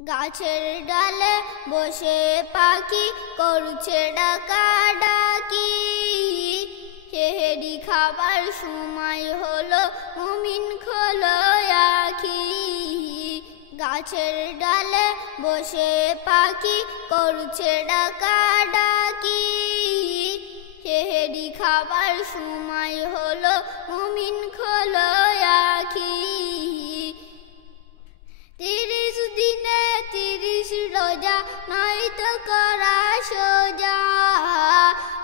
গাছের ডালে বসে পাখি করছে ডাকাডাকি, সেহরি খাবার সময় হলো মুমিন খোলো আখি। গাছের ডালে বসে পাখি করছে ডাকাডাকি, সেহরি খাবার সময় হলো মুমিন খোলো আখি। 30 দিনে 30 রোজা নয়তো করা সোজা,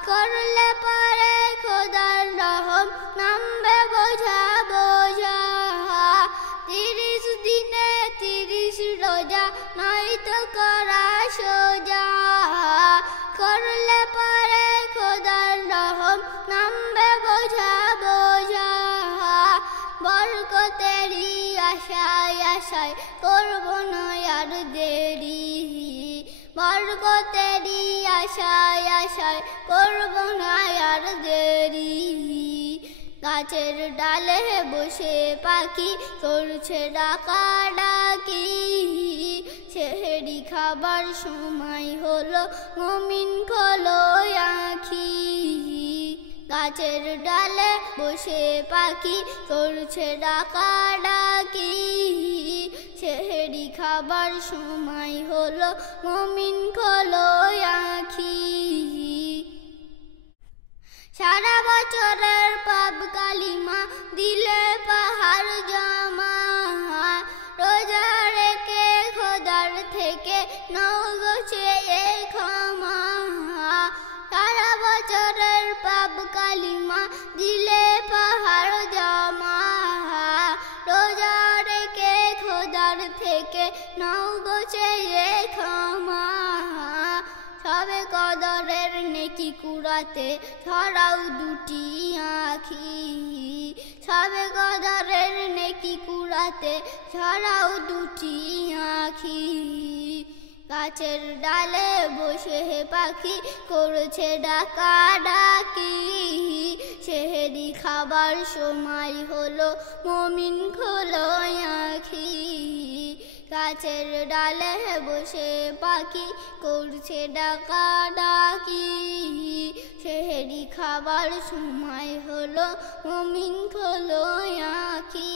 করলে পরে খোদার রহম নামবে বোঝা বোঝা। 30 দিনে 30 রোজা নয়তো করা সোজা, করলে পরে খোদার রহম নামবে বোঝা বোঝা। বরকতেরই আশায় আশায় করবো না আর দেরি, বরকতেরই আশায় আশায় করবো না আর দেরি। গাছের ডালে বসে পাখি করছে ডাকাডাকি, সেহরি খাবার সময় হলো মুমিন খোলো আখি। গাছের ডালে বসে পাখি করছে ডাকাডাকি, সেহরি খাবার সময় হলো মুমিন খোলো আখি। সারা বছরের পাপ কালিমা দিলে পাহাড় জমা, রোজা রেখে খোদার থেকে নাও গো চেয়ে ক্ষমা। সারা বছরের পাপ কালিমা দিলে পাহাড় জমা, রোজা রেখে খোদার থেকে নাও গো চেয়ে ক্ষমা। সবে কদরের নেকি কুড়াতে ছড়াও দুটি আখি, সবে কদরের নেকি কুড়াতে ছড়াও দুটি আখি। গাছের ডালে বসে পাখি করছে ডাকাডাকি, সেহরি খাবার সময় হলো মুমিন খোলো আখি। গাছের ডালে বসে পাখি করছে ডাকাডাকি, সেহরি খাবার সময় হলো মুমিন খোলো আখি।